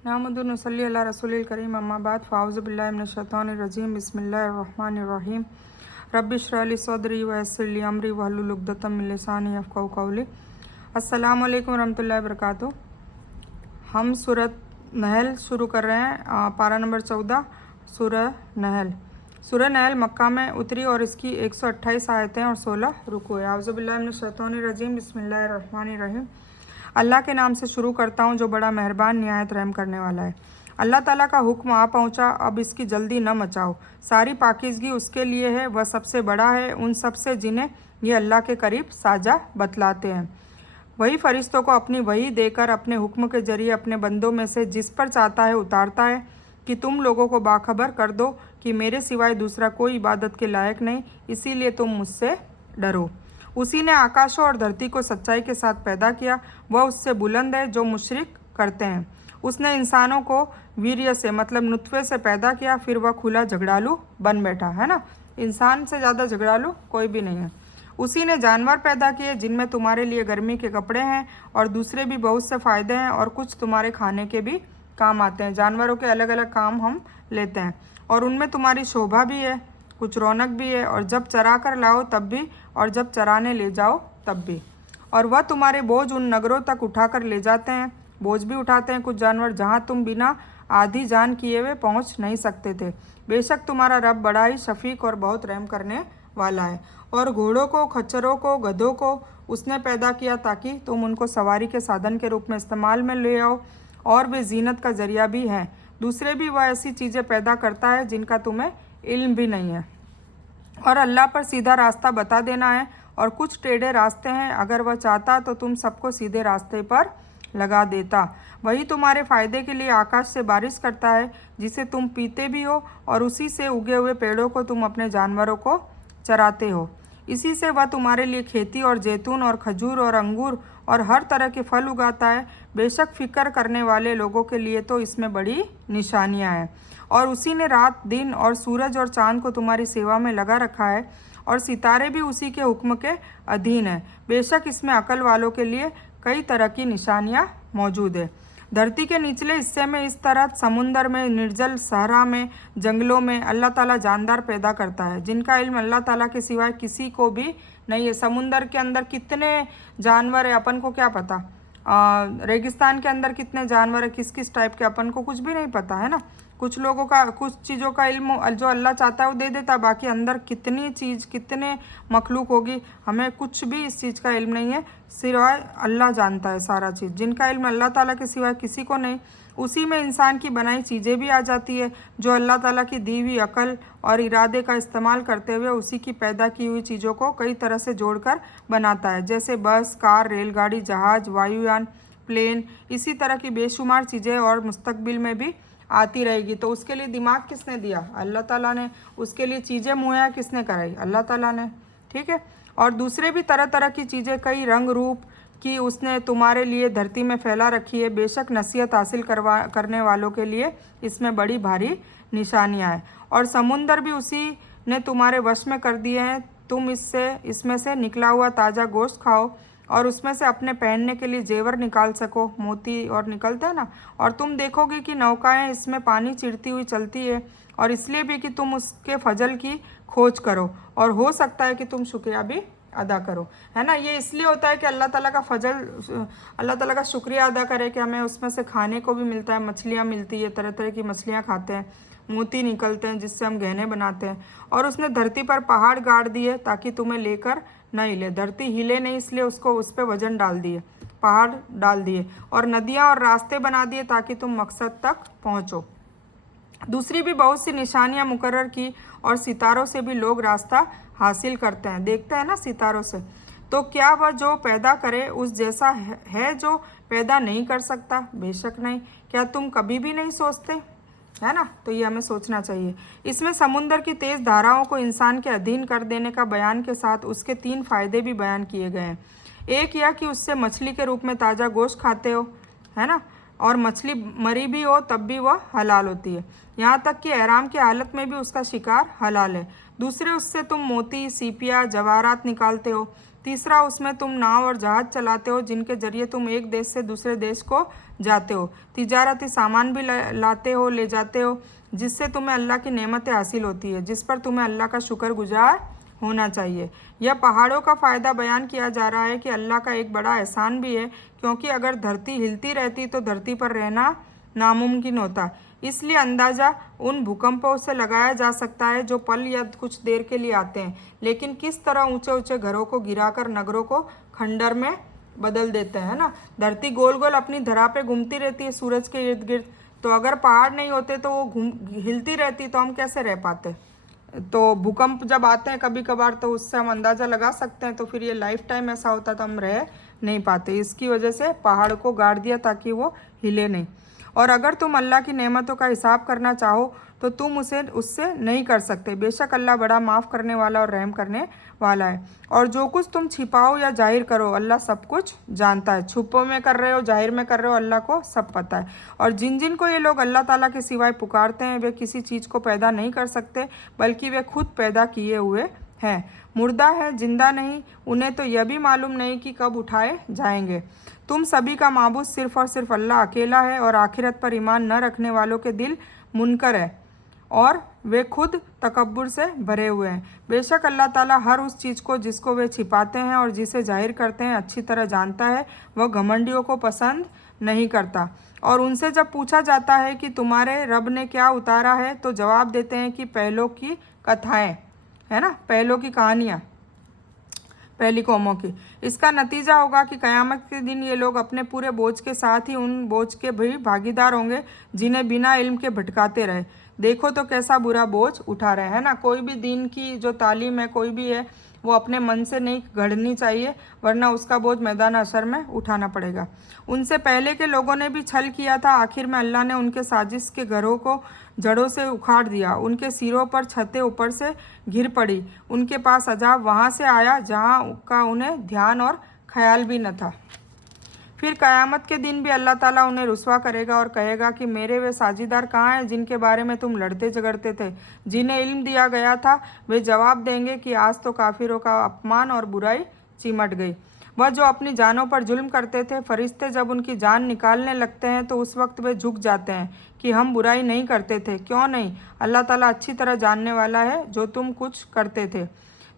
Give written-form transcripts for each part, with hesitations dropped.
नहमदुहु व नसल्ली अला रसूलिल करीम अम्मा बाद फ़ाऊज़ु बिल्लाहि मिनश शैतानिर रजीम बिस्मिल्लाहिर रहमानिर रहीम रब्बि इश्रह ली सदरी व यस्सिर ली अमरी वहलुल उक़दतम मिन लिसानी यफ़क़हू क़ौली। अस्सलामु अलैकुम रहमतुल्लाहि व बरकातुहू। हम सूरत नहल शुरू कर रहे हैं। पारा नंबर 14 सूरह नहल। सूरह नहल मक्का में उतरी और इसकी 128 आयतें और 16 रुकू है। आऊज़ु बिल्लाहि मिनश शैतानिर रजीम बिस्मिल्लाहिर रहमानिर रहीम। अल्लाह के नाम से शुरू करता हूँ जो बड़ा मेहरबान निहायत रहम करने वाला है। अल्लाह ताला का हुक्म आ पहुँचा, अब इसकी जल्दी न मचाओ। सारी पाकीज़गी उसके लिए है, वह सबसे बड़ा है उन सब से जिन्हें ये अल्लाह के करीब साझा बतलाते हैं। वही फरिश्तों को अपनी वही देकर अपने हुक्म के जरिए अपने बंदों में से जिस पर चाहता है उतारता है कि तुम लोगों को बाखबर कर दो कि मेरे सिवाय दूसरा कोई इबादत के लायक नहीं, इसीलिए तुम मुझसे डरो। उसी ने आकाशों और धरती को सच्चाई के साथ पैदा किया, वह उससे बुलंद है जो मुशरिक करते हैं। उसने इंसानों को वीर्य से मतलब नुत्फे से पैदा किया, फिर वह खुला झगड़ालू बन बैठा है ना। इंसान से ज़्यादा झगड़ालू कोई भी नहीं है। उसी ने जानवर पैदा किए जिनमें तुम्हारे लिए गर्मी के कपड़े हैं और दूसरे भी बहुत से फ़ायदे हैं और कुछ तुम्हारे खाने के भी काम आते हैं। जानवरों के अलग अलग काम हम लेते हैं और उनमें तुम्हारी शोभा भी है, कुछ रौनक भी है, और जब चरा कर लाओ तब भी और जब चराने ले जाओ तब भी। और वह तुम्हारे बोझ उन नगरों तक उठाकर ले जाते हैं। बोझ भी उठाते हैं कुछ जानवर जहाँ तुम बिना आधी जान किए हुए पहुँच नहीं सकते थे। बेशक तुम्हारा रब बड़ा ही शफीक और बहुत रहम करने वाला है। और घोड़ों को, खच्चरों को, गधों को उसने पैदा किया ताकि तुम उनको सवारी के साधन के रूप में इस्तेमाल में ले आओ, और वे जीनत का जरिया भी हैं। दूसरे भी वह ऐसी चीज़ें पैदा करता है जिनका तुम्हें इल्म भी नहीं है। और अल्लाह पर सीधा रास्ता बता देना है, और कुछ टेढ़े रास्ते हैं, अगर वह चाहता तो तुम सबको सीधे रास्ते पर लगा देता। वही तुम्हारे फ़ायदे के लिए आकाश से बारिश करता है जिसे तुम पीते भी हो, और उसी से उगे हुए पेड़ों को तुम अपने जानवरों को चराते हो। इसी से वह तुम्हारे लिए खेती और जैतून और खजूर और अंगूर और हर तरह के फल उगाता है। बेशक फ़िक्र करने वाले लोगों के लिए तो इसमें बड़ी निशानियां हैं। और उसी ने रात दिन और सूरज और चाँद को तुम्हारी सेवा में लगा रखा है, और सितारे भी उसी के हुक्म के अधीन हैं। बेशक इसमें अकल वालों के लिए कई तरह की निशानियां मौजूद है। धरती के निचले हिस्से में इस तरह समुंदर में, निर्जल सहरा में, जंगलों में अल्लाह ताला जानदार पैदा करता है जिनका इल्म अल्लाह ताला के सिवाय किसी को भी नहीं है। समुंदर के अंदर कितने जानवर है अपन को क्या पता, रेगिस्तान के अंदर कितने जानवर है, किस किस टाइप के अपन को कुछ भी नहीं पता है ना। कुछ लोगों का कुछ चीज़ों का इल्म जो अल्लाह चाहता है वो दे देता है, बाकी अंदर कितनी चीज़ कितने मखलूक होगी हमें कुछ भी इस चीज़ का इल्म नहीं है, सिवाय अल्लाह जानता है सारा चीज़। जिनका इल्म अल्लाह ताला के सिवाय किसी को नहीं, उसी में इंसान की बनाई चीज़ें भी आ जाती है, जो अल्लाह ताला की दी हुई अकल और इरादे का इस्तेमाल करते हुए उसी की पैदा की हुई चीज़ों को कई तरह से जोड़कर बनाता है, जैसे बस, कार, रेलगाड़ी, जहाज, वायुयान, प्लेन, इसी तरह की बेशुमार चीज़ें और मुस्तकबिल में भी आती रहेगी। तो उसके लिए दिमाग किसने दिया? अल्लाह ताला ने। उसके लिए चीज़ें मुहैया किसने कराई? अल्लाह ताला ने। ठीक है। और दूसरे भी तरह तरह की चीज़ें कई रंग रूप की उसने तुम्हारे लिए धरती में फैला रखी है। बेशक नसीहत हासिल करने वालों के लिए इसमें बड़ी भारी निशानियाँ हैं। और समुंदर भी उसी ने तुम्हारे वश में कर दिए हैं। तुम इसमें से निकला हुआ ताज़ा गोश्त खाओ और उसमें से अपने पहनने के लिए जेवर निकाल सको, मोती और निकलते हैं ना। और तुम देखोगे कि नौकाएं इसमें पानी चिरती हुई चलती है, और इसलिए भी कि तुम उसके फजल की खोज करो, और हो सकता है कि तुम शुक्रिया भी अदा करो, है ना। ये इसलिए होता है कि अल्लाह ताला का फजल, अल्लाह ताला का शुक्रिया अदा करें कि हमें उसमें से खाने को भी मिलता है। मछलियाँ मिलती है, तरह तरह की मछलियाँ खाते हैं, मोती निकलते हैं जिससे हम गहने बनाते हैं। और उसने धरती पर पहाड़ गाड़ दिए ताकि तुम्हें लेकर न हिले। धरती हिले नहीं इसलिए उसको उस पर वजन डाल दिए, पहाड़ डाल दिए, और नदियाँ और रास्ते बना दिए ताकि तुम मकसद तक पहुँचो। दूसरी भी बहुत सी निशानियाँ मुकर्रर की, और सितारों से भी लोग रास्ता हासिल करते हैं, देखते हैं ना सितारों से। तो क्या वह जो पैदा करे उस जैसा है जो पैदा नहीं कर सकता? बेशक नहीं। क्या तुम कभी भी नहीं सोचते, है ना। तो ये हमें सोचना चाहिए। इसमें समुंदर की तेज़ धाराओं को इंसान के अधीन कर देने का बयान के साथ उसके 3 फ़ायदे भी बयान किए गए हैं। एक यह कि उससे मछली के रूप में ताज़ा गोश्त खाते हो, है ना, और मछली मरी भी हो तब भी वह हलाल होती है, यहाँ तक कि एहराम की हालत में भी उसका शिकार हलाल है। दूसरे, उससे तुम मोती, सीपिया, जवाहरात निकालते हो। तीसरा, उसमें तुम नाव और जहाज चलाते हो जिनके जरिए तुम एक देश से दूसरे देश को जाते हो। तिजारती सामान भी लाते हो, ले जाते हो, जिससे तुम्हें अल्लाह की नेमतें हासिल होती है, जिस पर तुम्हें अल्लाह का शुक्रगुजार होना चाहिए। यह पहाड़ों का फ़ायदा बयान किया जा रहा है कि अल्लाह का एक बड़ा एहसान भी है, क्योंकि अगर धरती हिलती रहती तो धरती पर रहना नामुमकिन होता। इसलिए अंदाज़ा उन भूकंपों से लगाया जा सकता है जो पल या कुछ देर के लिए आते हैं, लेकिन किस तरह ऊंचे ऊंचे घरों को गिराकर नगरों को खंडर में बदल देते हैं ना। धरती गोल गोल अपनी धरा पे घूमती रहती है सूरज के इर्द गिर्द, तो अगर पहाड़ नहीं होते तो वो हिलती रहती, तो हम कैसे रह पाते। तो भूकंप जब आते हैं कभी कभार, तो उससे हम अंदाज़ा लगा सकते हैं। तो फिर ये लाइफ टाइम ऐसा होता तो हम रह नहीं पाते। इसकी वजह से पहाड़ को गाड़ दिया ताकि वो हिले नहीं। और अगर तुम अल्लाह की नेमतों का हिसाब करना चाहो तो तुम उससे नहीं कर सकते। बेशक अल्लाह बड़ा माफ़ करने वाला और रहम करने वाला है। और जो कुछ तुम छिपाओ या जाहिर करो, अल्लाह सब कुछ जानता है। छुपो में कर रहे हो, जाहिर में कर रहे हो, अल्लाह को सब पता है। और जिन जिन को ये लोग अल्लाह ताला के सिवाय पुकारते हैं, वे किसी चीज़ को पैदा नहीं कर सकते, बल्कि वे खुद पैदा किए हुए हैं। मुर्दा है, जिंदा नहीं। उन्हें तो यह भी मालूम नहीं कि कब उठाए जाएंगे। तुम सभी का माबूद सिर्फ और सिर्फ अल्लाह अकेला है, और आखिरत पर ईमान न रखने वालों के दिल मुनकर है और वे खुद तकब्बुर से भरे हुए हैं। बेशक अल्लाह ताला हर उस चीज़ को जिसको वे छिपाते हैं और जिसे जाहिर करते हैं अच्छी तरह जानता है। वह घमंडियों को पसंद नहीं करता। और उनसे जब पूछा जाता है कि तुम्हारे रब ने क्या उतारा है, तो जवाब देते हैं कि पहलों की कथाएं, है ना, पहलों की कहानियाँ, पहली कौमों की। इसका नतीजा होगा कि क़यामत के दिन ये लोग अपने पूरे बोझ के साथ ही उन बोझ के भी भागीदार होंगे जिन्हें बिना इल्म के भटकाते रहे। देखो तो कैसा बुरा बोझ उठा रहे हैं ना। कोई भी दीन की जो तालीम है, कोई भी है, वो अपने मन से नहीं घड़नी चाहिए, वरना उसका बोझ मैदान अशर में उठाना पड़ेगा। उनसे पहले के लोगों ने भी छल किया था। आखिर में अल्लाह ने उनके साजिश के घरों को जड़ों से उखाड़ दिया। उनके सिरों पर छतें ऊपर से गिर पड़ी। उनके पास अजाब वहाँ से आया जहाँ का उन्हें ध्यान और ख्याल भी न था। फिर क़यामत के दिन भी अल्लाह ताला उन्हें रुस्वा करेगा और कहेगा कि मेरे वे साझीदार कहाँ हैं जिनके बारे में तुम लड़ते झगड़ते थे, जिन्हें इल्म दिया गया था। वे जवाब देंगे कि आज तो काफिरों का अपमान और बुराई चिमट गई। वह जो अपनी जानों पर जुल्म करते थे, फरिश्ते जब उनकी जान निकालने लगते हैं तो उस वक्त वे झुक जाते हैं कि हम बुराई नहीं करते थे। क्यों नहीं, अल्लाह ताला अच्छी तरह जानने वाला है जो तुम कुछ करते थे।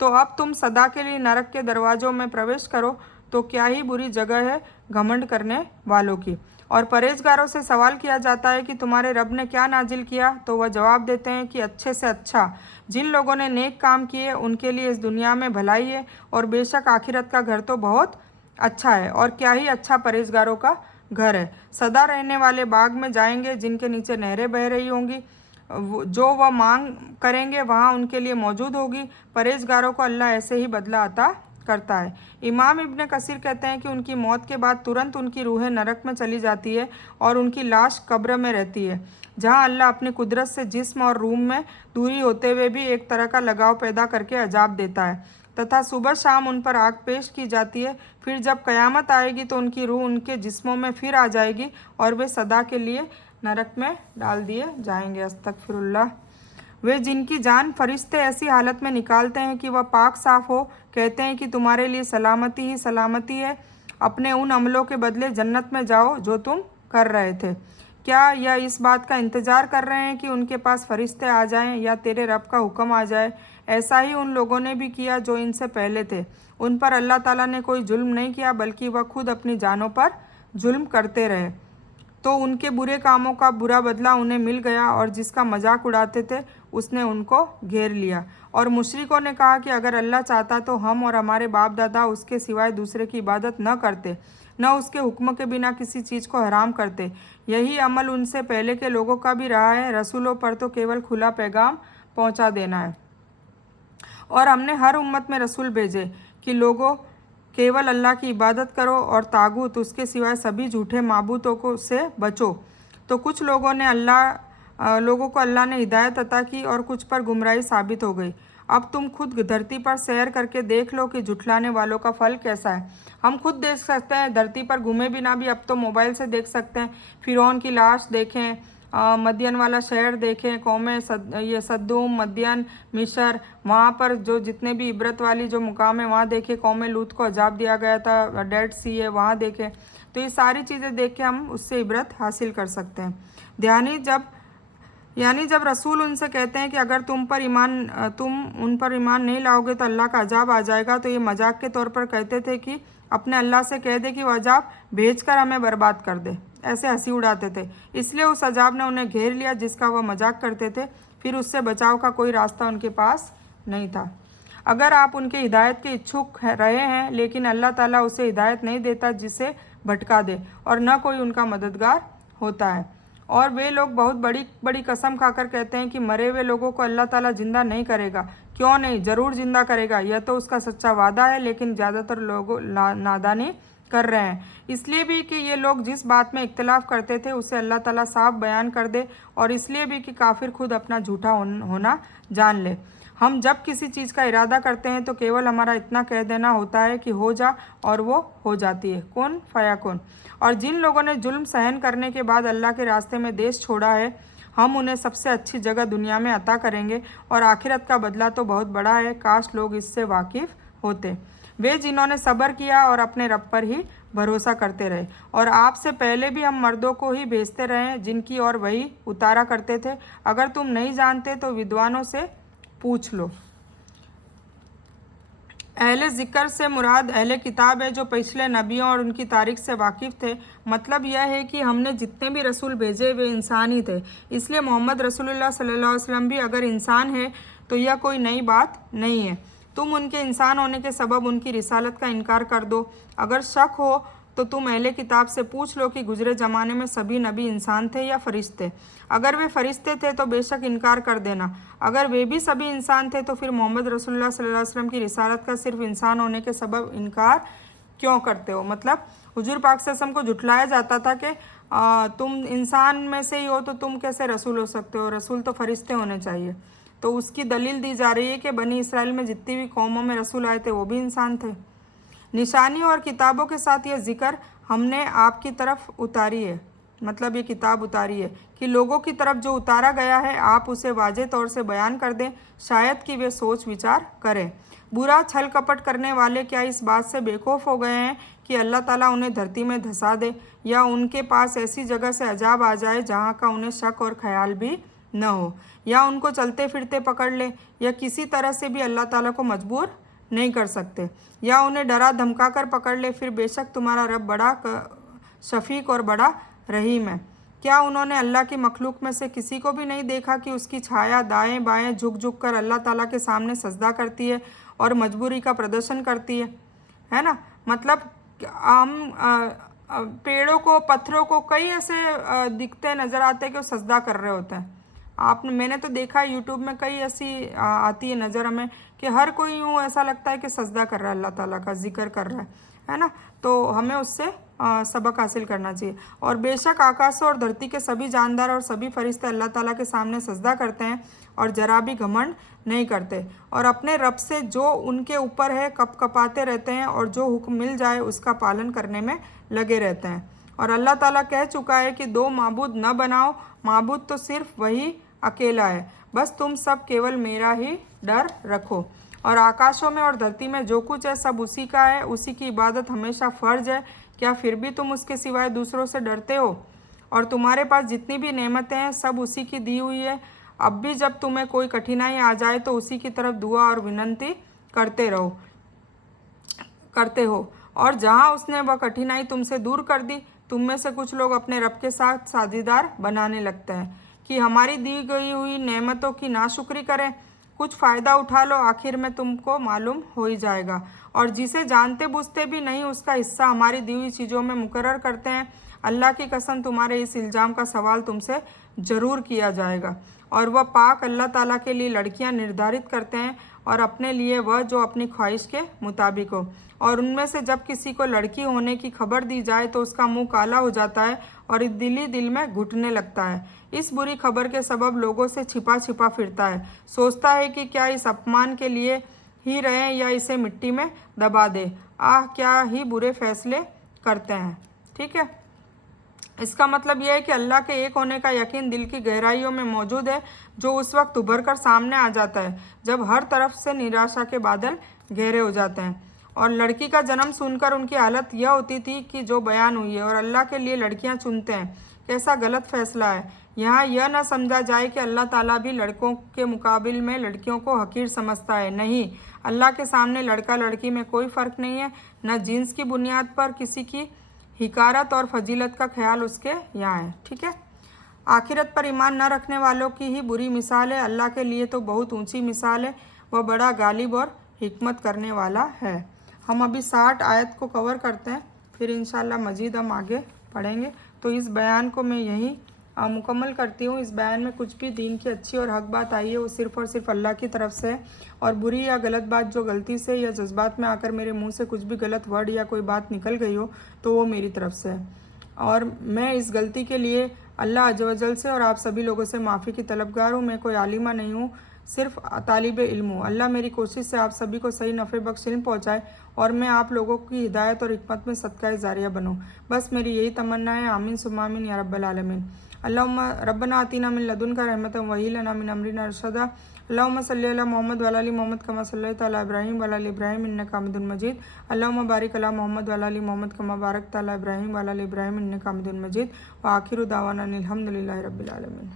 तो अब तुम सदा के लिए नरक के दरवाज़ों में प्रवेश करो, तो क्या ही बुरी जगह है घमंड करने वालों की। और परहेजगारों से सवाल किया जाता है कि तुम्हारे रब ने क्या नाजिल किया, तो वह जवाब देते हैं कि अच्छे से अच्छा। जिन लोगों ने नेक काम किए उनके लिए इस दुनिया में भलाई है, और बेशक आखिरत का घर तो बहुत अच्छा है। और क्या ही अच्छा परहेजगारों का घर है। सदा रहने वाले बाग में जाएंगे जिनके नीचे नहरें बह रही होंगी। जो वह मांग करेंगे वहाँ उनके लिए मौजूद होगी। परहेजगारों को अल्लाह ऐसे ही बदला अता करता है। इमाम इब्न कसीर कहते हैं कि उनकी मौत के बाद तुरंत उनकी रूहें नरक में चली जाती है और उनकी लाश कब्र में रहती है, जहां अल्लाह अपनी कुदरत से जिस्म और रूह में दूरी होते हुए भी एक तरह का लगाव पैदा करके अजाब देता है, तथा सुबह शाम उन पर आग पेश की जाती है। फिर जब क़यामत आएगी तो उनकी रूह उनके जिस्मों में फिर आ जाएगी और वे सदा के लिए नरक में डाल दिए जाएंगे। अस्तगफिरुल्लाह। वे जिनकी जान फरिश्ते ऐसी हालत में निकालते हैं कि वह पाक साफ हो, कहते हैं कि तुम्हारे लिए सलामती ही सलामती है, अपने उन अमलों के बदले जन्नत में जाओ जो तुम कर रहे थे। क्या यह इस बात का इंतज़ार कर रहे हैं कि उनके पास फरिश्ते आ जाएं या तेरे रब का हुक्म आ जाए? ऐसा ही उन लोगों ने भी किया जो इनसे पहले थे। उन पर अल्लाह ताला ने कोई जुल्म नहीं किया, बल्कि वह खुद अपनी जानों पर जुल्म करते रहे। तो उनके बुरे कामों का बुरा बदला उन्हें मिल गया, और जिसका मजाक उड़ाते थे उसने उनको घेर लिया। और मुशरिकों ने कहा कि अगर अल्लाह चाहता तो हम और हमारे बाप दादा उसके सिवाय दूसरे की इबादत न करते, न उसके हुक्म के बिना किसी चीज़ को हराम करते। यही अमल उनसे पहले के लोगों का भी रहा है। रसूलों पर तो केवल खुला पैगाम पहुंचा देना है। और हमने हर उम्मत में रसूल भेजे कि लोगों केवल अल्लाह की इबादत करो और तागूत उसके सिवाय सभी झूठे माबूतों को से बचो। तो कुछ लोगों को अल्लाह ने हिदायत अता की और कुछ पर गुमराही साबित हो गई। अब तुम खुद धरती पर सैर करके देख लो कि झुठलाने वालों का फल कैसा है। हम खुद देख सकते हैं, धरती पर घूमे बिना भी अब तो मोबाइल से देख सकते हैं। फिरौन की लाश देखें, मदियन वाला शहर देखें, ये सद्दूम, मदियन, मिस्र, वहाँ पर जो जितने भी इबरत वाली जो मुकाम है वहाँ देखें। कौम लूत को अजाब दिया गया था, डेड सी है वहाँ देखें। तो ये सारी चीज़ें देख के हम उससे इबरत हासिल कर सकते हैं। जब रसूल उनसे कहते हैं कि अगर तुम उन पर ईमान नहीं लाओगे तो अल्लाह का अजाब आ जाएगा, तो ये मजाक के तौर पर कहते थे कि अपने अल्लाह से कह दे कि वह अजाब भेजकर हमें बर्बाद कर दे। ऐसे हंसी उड़ाते थे। इसलिए उस अजाब ने उन्हें घेर लिया जिसका वह मजाक करते थे। फिर उससे बचाव का कोई रास्ता उनके पास नहीं था। अगर आप उनके हिदायत के इच्छुक रहे हैं, लेकिन अल्लाह ताला उसे हिदायत नहीं देता जिसे भटका दे, और न कोई उनका मददगार होता है। और वे लोग बहुत बड़ी बड़ी कसम खाकर कहते हैं कि मरे हुए लोगों को अल्लाह ताला जिंदा नहीं करेगा। क्यों नहीं, ज़रूर जिंदा करेगा। यह तो उसका सच्चा वादा है, लेकिन ज़्यादातर लोग नादानी कर रहे हैं। इसलिए भी कि ये लोग जिस बात में इख्तलाफ करते थे उसे अल्लाह ताला साफ बयान कर दे, और इसलिए भी कि काफिर खुद अपना झूठा होना जान ले। हम जब किसी चीज़ का इरादा करते हैं तो केवल हमारा इतना कह देना होता है कि हो जा, और वो हो जाती है, कुन फयाकुन। और जिन लोगों ने जुल्म सहन करने के बाद अल्लाह के रास्ते में देश छोड़ा है, हम उन्हें सबसे अच्छी जगह दुनिया में अता करेंगे, और आखिरत का बदला तो बहुत बड़ा है। काश लोग इससे वाकिफ़ होते। वे जिन्होंने सब्र किया और अपने रब पर ही भरोसा करते रहे। और आपसे पहले भी हम मर्दों को ही भेजते रहे जिनकी और वही उतारा करते थे। अगर तुम नहीं जानते तो विद्वानों से पूछ लो। अहले ज़िक्र से मुराद अहले किताब है, जो पिछले नबियों और उनकी तारीख से वाकिफ़ थे। मतलब यह है कि हमने जितने भी रसूल भेजे वे इंसान ही थे, इसलिए मोहम्मद रसूलुल्लाह सल्लल्लाहु अलैहि वसल्लम भी अगर इंसान है तो यह कोई नई बात नहीं है। तुम उनके इंसान होने के सबब उनकी रिसालत का इनकार कर दो। अगर शक हो तो तुम अहले किताब से पूछ लो कि गुजरे ज़माने में सभी नबी इंसान थे या फरिश्ते। अगर वे फरिश्ते थे तो बेशक इनकार कर देना। अगर वे भी सभी इंसान थे तो फिर मोहम्मद रसूलुल्लाह सल्लल्लाहु अलैहि वसल्लम की रिसालत का सिर्फ इंसान होने के सबब इनकार क्यों करते हो। मतलब हुजूर पाक सल्लल्लाहु अलैहि वसल्लम को झुठलाया जाता था कि तुम इंसान में से ही हो तो तुम कैसे रसूल हो सकते हो, रसूल तो फरिश्ते होने चाहिए। तो उसकी दलील दी जा रही है कि बनी इसराइल में जितनी भी कौमों में रसूल आए थे वो भी इंसान थे। निशानियों और किताबों के साथ यह जिक्र हमने आपकी तरफ उतारी है, मतलब ये किताब उतारी है कि लोगों की तरफ जो उतारा गया है आप उसे वाज़े तौर से बयान कर दें, शायद कि वे सोच विचार करें। बुरा छल कपट करने वाले क्या इस बात से बेखौफ हो गए हैं कि अल्लाह ताला उन्हें धरती में धंसा दे, या उनके पास ऐसी जगह से अजाब आ जाए जहाँ का उन्हें शक और ख्याल भी न हो, या उनको चलते फिरते पकड़ ले, या किसी तरह से भी अल्लाह ताला को मजबूर नहीं कर सकते, या उन्हें डरा धमका कर पकड़ ले। फिर बेशक तुम्हारा रब बड़ा शफीक और बड़ा रहीम है। क्या उन्होंने अल्लाह की मखलूक में से किसी को भी नहीं देखा कि उसकी छाया दाएं बाएं झुक झुक कर अल्लाह ताला के सामने सजदा करती है और मजबूरी का प्रदर्शन करती है ना। मतलब हम पेड़ों को, पत्थरों को कई ऐसे दिखते नज़र आते हैं कि वो सजदा कर रहे होते हैं। मैंने तो देखा है यूट्यूब में कई ऐसी आती है नज़र हमें कि हर कोई यूँ ऐसा लगता है कि सजदा कर रहा है, अल्लाह ताला का जिक्र कर रहा है ना। तो हमें उससे सबक हासिल करना चाहिए। और बेशक आकाशों और धरती के सभी जानदार और सभी फरिश्ते अल्लाह ताला के सामने सजदा करते हैं और जरा भी घमंड नहीं करते, और अपने रब से जो उनके ऊपर है कप कपाते रहते हैं, और जो हुक्म मिल जाए उसका पालन करने में लगे रहते हैं। और अल्लाह ताला कह चुका है कि दो माबूद न बनाओ, माबूद तो सिर्फ वही अकेला है, बस तुम सब केवल मेरा ही डर रखो। और आकाशों में और धरती में जो कुछ है सब उसी का है, उसी की इबादत हमेशा फ़र्ज है। क्या फिर भी तुम उसके सिवाय दूसरों से डरते हो? और तुम्हारे पास जितनी भी नेमतें हैं सब उसी की दी हुई है। अब भी जब तुम्हें कोई कठिनाई आ जाए तो उसी की तरफ दुआ और विनती करते हो, और जहाँ उसने वह कठिनाई तुमसे दूर कर दी, तुम में से कुछ लोग अपने रब के साथ साझीदार बनाने लगते हैं कि हमारी दी गई हुई नेमतों की नाशुक्री करें। कुछ फ़ायदा उठा लो, आखिर में तुमको मालूम हो ही जाएगा। और जिसे जानते बुझते भी नहीं उसका हिस्सा हमारी दी हुई चीज़ों में मुकर्रर करते हैं। अल्लाह की कसम तुम्हारे इस इल्ज़ाम का सवाल तुमसे ज़रूर किया जाएगा। और वह पाक अल्लाह ताला के लिए लड़कियां निर्धारित करते हैं, और अपने लिए वह जो अपनी ख्वाहिश के मुताबिक हो। और उनमें से जब किसी को लड़की होने की खबर दी जाए तो उसका मुंह काला हो जाता है और दिल में घुटने लगता है। इस बुरी खबर के सबब लोगों से छिपा छिपा फिरता है, सोचता है कि क्या इस अपमान के लिए ही रहें या इसे मिट्टी में दबा दे। आह क्या ही बुरे फैसले करते हैं। ठीक है, इसका मतलब यह है कि अल्लाह के एक होने का यकीन दिल की गहराइयों में मौजूद है, जो उस वक्त उभर कर सामने आ जाता है जब हर तरफ से निराशा के बादल गहरे हो जाते हैं। और लड़की का जन्म सुनकर उनकी हालत यह होती थी कि जो बयान हुई है, और अल्लाह के लिए लड़कियां चुनते हैं, कैसा गलत फैसला है। यहाँ यह न समझा जाए कि अल्लाह ताला भी लड़कों के मुकाबिल में लड़कियों को हकीर समझता है। नहीं, अल्लाह के सामने लड़का लड़की में कोई फ़र्क नहीं है, न जीन्स की बुनियाद पर किसी की हिकारत और फजीलत का ख्याल उसके यहाँ है। ठीक है। आखिरत पर ईमान न रखने वालों की ही बुरी मिसाल है, अल्लाह के लिए तो बहुत ऊंची मिसाल है। वह बड़ा गालिब और हिकमत करने वाला है। हम अभी 60 आयत को कवर करते हैं, फिर इंशाल्लाह मजीद हम आगे पढ़ेंगे। तो इस बयान को मैं यही मुकम्मल करती हूँ। इस बयान में कुछ भी दीन की अच्छी और हक बात आई है वो सिर्फ़ और सिर्फ अल्लाह की तरफ से है, और बुरी या गलत बात जो गलती से या जज्बात में आकर मेरे मुंह से कुछ भी गलत वर्ड या कोई बात निकल गई हो तो वो मेरी तरफ से है। और मैं इस गलती के लिए अल्लाह अज़्ज़ व जल से और आप सभी लोगों से माफ़ी की तलबगार हूँ। मैं कोई आलिमा नहीं हूँ, सिर्फ तालिब इल्म हूँ। अल्लाह मेरी कोशिश से आप सभी को सही नफ़े बख्श इल्म पहुँचाए और मैं आप लोगों की हिदायत और हिकमत में सदका जारिया बनूँ। बस मेरी यही तमन्ना है। आमीन सुम्मा आमीन या रब्बल आलमीन। अल्लाहुम्मा रब्बना आतिना मिन लदुनका रहमतन व हय्यि लना मिन अमरिना रशदा। अल्लाहुम्मा सल्लि अला मोहम्मद व अला आलि मोहम्मद कमा सल्लैता अला इब्राहीम व अला आलि इब्राहीम इन्नका हमीदुम मजीद। अल्लाहुम्मा बारिक अला मोहम्मद व अला आलि मोहम्मद कमा बारकता अला इब्राहीम व अला आलि इब्राहीम इन्नका हमीदुम मजीद। व आखिरु दावाना अनिल हम्दुलिल्लाहि रब्बिल आलमीन।